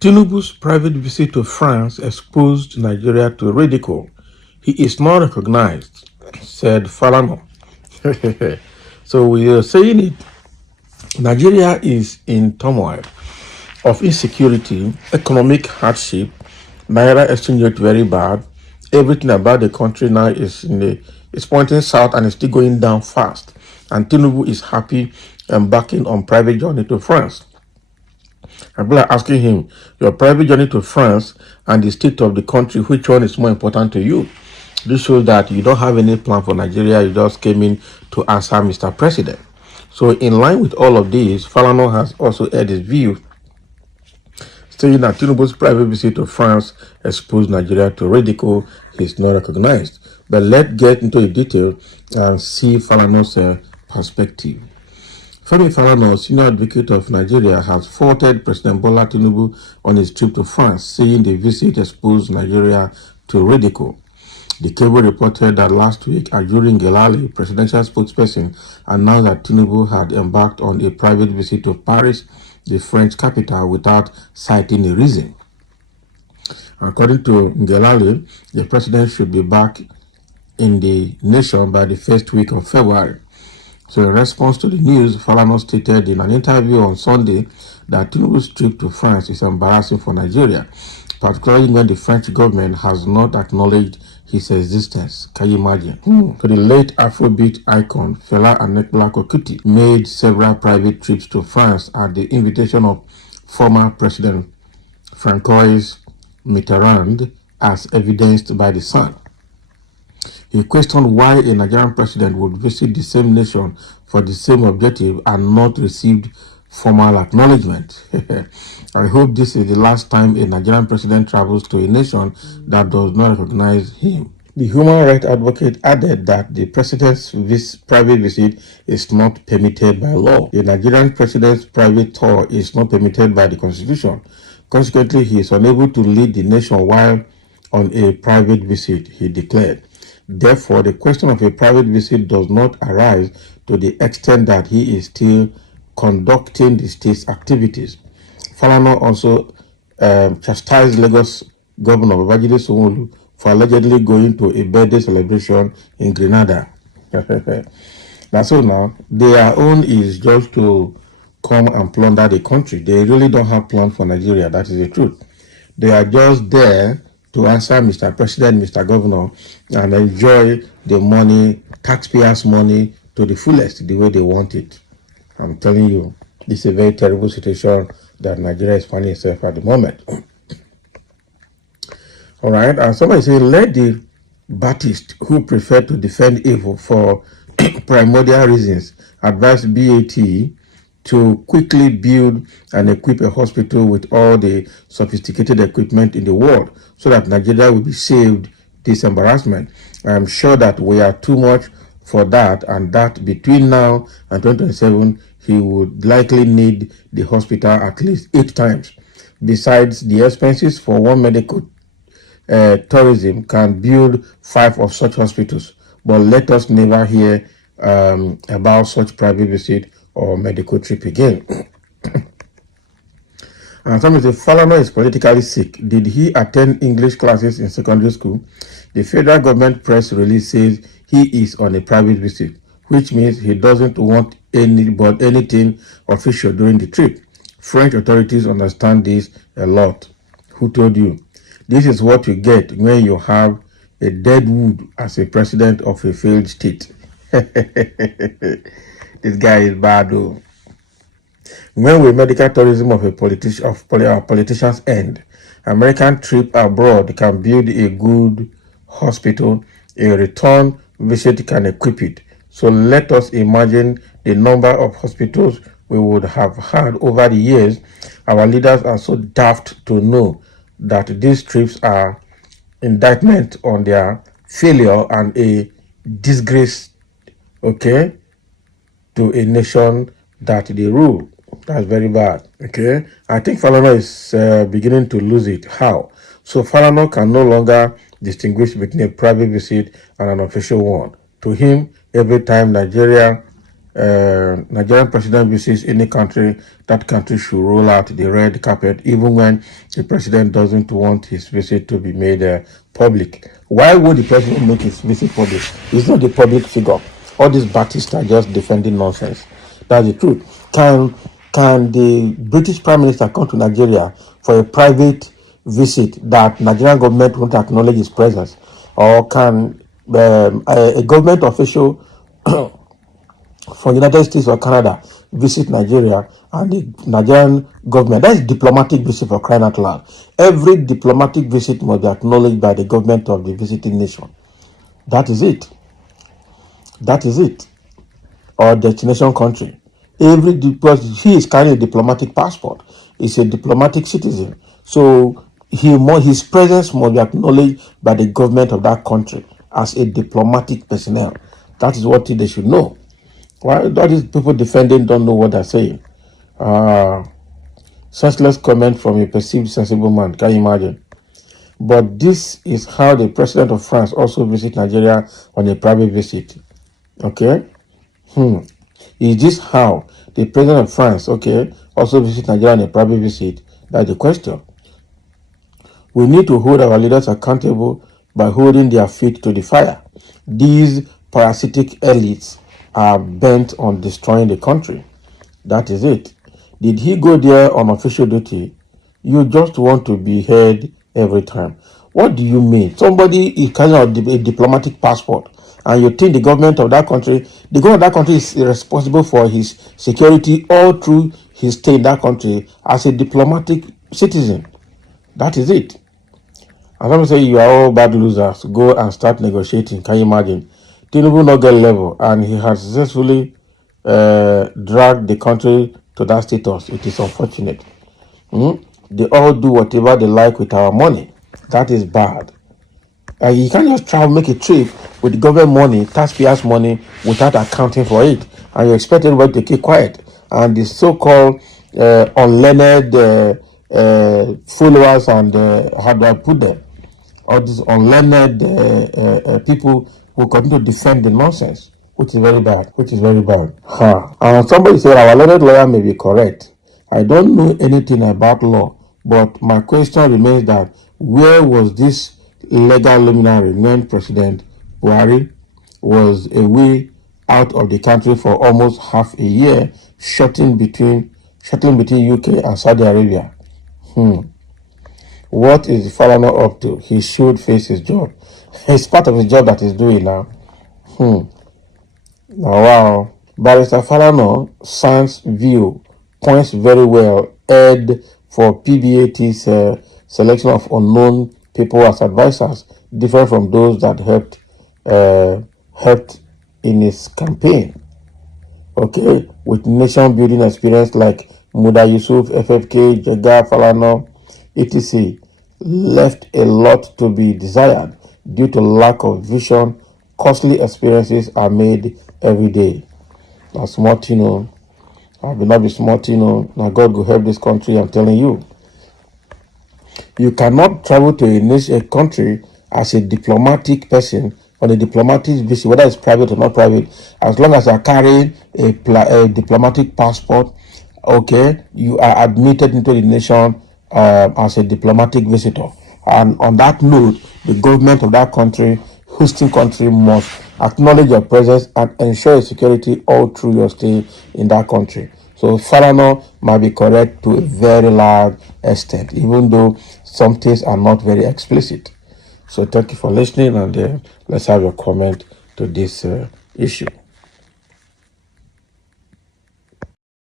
Tinubu's private visit to France exposed Nigeria to ridicule. He is not recognized, said Falana. So we are saying it. Nigeria is in turmoil of insecurity, economic hardship, Naira exchange rate very bad. Everything about the country now is pointing south and is still going down fast. And Tinubu is happy embarking on private journey to France. And people are asking him, your private journey to France and the state of the country, which one is more important to you? This shows that you don't have any plan for Nigeria. You just came in to answer Mr. President. So in line with all of this, Falana has also aired his view, saying that Tinubu's private visit to France exposed Nigeria to ridicule. He's not recognized. But let's get into the detail and see Falana's perspective. Femi Falana, senior advocate of Nigeria, has faulted President Bola Tinubu on his trip to France, saying the visit exposed Nigeria to ridicule. The cable reported that last week, Ajurin Gelali, presidential spokesperson, announced that Tinubu had embarked on a private visit to Paris, the French capital, without citing a reason. According to Gelali, the president should be back in the nation by the first week of February. So in response to the news, Falana stated in an interview on Sunday that Tinubu's trip to France is embarrassing for Nigeria, particularly when the French government has not acknowledged his existence. Can you imagine? So the late Afrobeat icon Fela Anikulapo Kuti made several private trips to France at the invitation of former President Francois Mitterrand, as evidenced by The Sun. He questioned why a Nigerian president would visit the same nation for the same objective and not received formal acknowledgement. I hope this is the last time a Nigerian president travels to a nation that does not recognize him. The human rights advocate added that the president's private visit is not permitted by law. The Nigerian president's private tour is not permitted by the constitution. Consequently, he is unable to lead the nation while on a private visit, he declared. Therefore, the question of a private visit does not arise to the extent that he is still conducting the state's activities. Falana also chastised Lagos Governor Babajide Sanwo-Olu for allegedly going to a birthday celebration in Grenada. That's all now. Their own is just to come and plunder the country. They really don't have plan for Nigeria. That is the truth. They are just there to answer Mr. President, Mr. Governor, and enjoy the money, taxpayers' money, to the fullest, the way they want it. I'm telling you, this is a very terrible situation that Nigeria is finding itself at the moment. All right, and somebody say, let the Baptists who prefer to defend evil for primordial reasons advise BAT to quickly build and equip a hospital with all the sophisticated equipment in the world so that Nigeria will be saved this embarrassment. I'm sure that we are too much for that, and that between now and 2027, he would likely need the hospital at least 8 times. Besides, the expenses for one medical tourism can build 5 of such hospitals, but let us never hear about such private visit or medical trip again. And somebody say, Falana is politically sick. Did he attend English classes in secondary school? The federal government press release says he is on a private visit, which means he doesn't want anything official during the trip. French authorities understand this a lot. Who told you? This is what you get when you have a dead wood as a president of a failed state. This guy is bad though. When will medical tourism of politicians end? American trip abroad can build a good hospital. A return visit can equip it. So let us imagine the number of hospitals we would have had over the years. Our leaders are so daft to know that these trips are indictment on their failure and a disgrace, okay, to a nation that they rule. That's very bad. Okay, I think Falana is beginning to lose it. How? So Falana can no longer distinguish between a private visit and an official one. To him, every time Nigeria Nigerian president visits any country, that country should roll out the red carpet, even when the president doesn't want his visit to be made public. Why would the president make his visit public? He's not the public figure. All these Baptists are just defending nonsense. That's the truth. Can the British Prime Minister come to Nigeria for a private visit that Nigerian government won't acknowledge his presence? Or can a government official from the United States or Canada visit Nigeria and the Nigerian government? That is diplomatic visit, for crying out loud. Every diplomatic visit must be acknowledged by the government of the visiting nation. That is it. That is it. Or destination country. Because he is carrying a diplomatic passport. He's a diplomatic citizen. So his presence must be acknowledged by the government of that country as a diplomatic personnel. That is what they should know. Why all these people defending don't know what they're saying? Senseless comment from a perceived sensible man. Can you imagine? But this is how the president of France also visit Nigeria on a private visit. Okay? Is this how the president of France, also visit Nigeria on a private visit? That's the question. We need to hold our leaders accountable by holding their feet to the fire. These parasitic elites are bent on destroying the country. That is it. Did he go there on official duty? You just want to be heard every time. What do you mean? Somebody is carrying out a diplomatic passport, and you think the government of that country is responsible for his security all through his stay in that country as a diplomatic citizen. That is it. And some say you are all bad losers. Go and start negotiating. Can you imagine? Tinubu not get level, and he has successfully dragged the country to that status. It is unfortunate. They all do whatever they like with our money. That is bad. You can't just try to make a trip with the government money, taxpayers' money, without accounting for it, and you expect everybody to keep quiet. And the so-called unlearned followers and how do I put them? All these unlearned people will continue to defend the nonsense, which is very bad. Somebody said our learned lawyer may be correct. I don't know anything about law, but my question remains that where was this legal luminary named President Buhari was away out of the country for almost half a year, shuttling between UK and Saudi Arabia? What is Falana up to? He should face his job. It's part of his job that he's doing now. Now, wow. Barrister Falana sans view points very well aired for PBAT's selection of unknown people as advisors, different from those that helped in his campaign. With nation building experience like Muda Yusuf, FFK, Jega, Falana, etc., left a lot to be desired due to lack of vision. Costly experiences are made every day. Now, small Tino, I will not be small Tino. Now, God will help this country. I'm telling you. You cannot travel to a country as a diplomatic person on a diplomatic visit, whether it's private or not private, as long as you are carrying a diplomatic passport. You are admitted into the nation as a diplomatic visitor. And on that note, the government of that country, hosting country, must acknowledge your presence and ensure your security all through your stay in that country. So Falana might be correct to a very large extent, even though some things are not very explicit. So thank you for listening, and let's have a comment to this issue.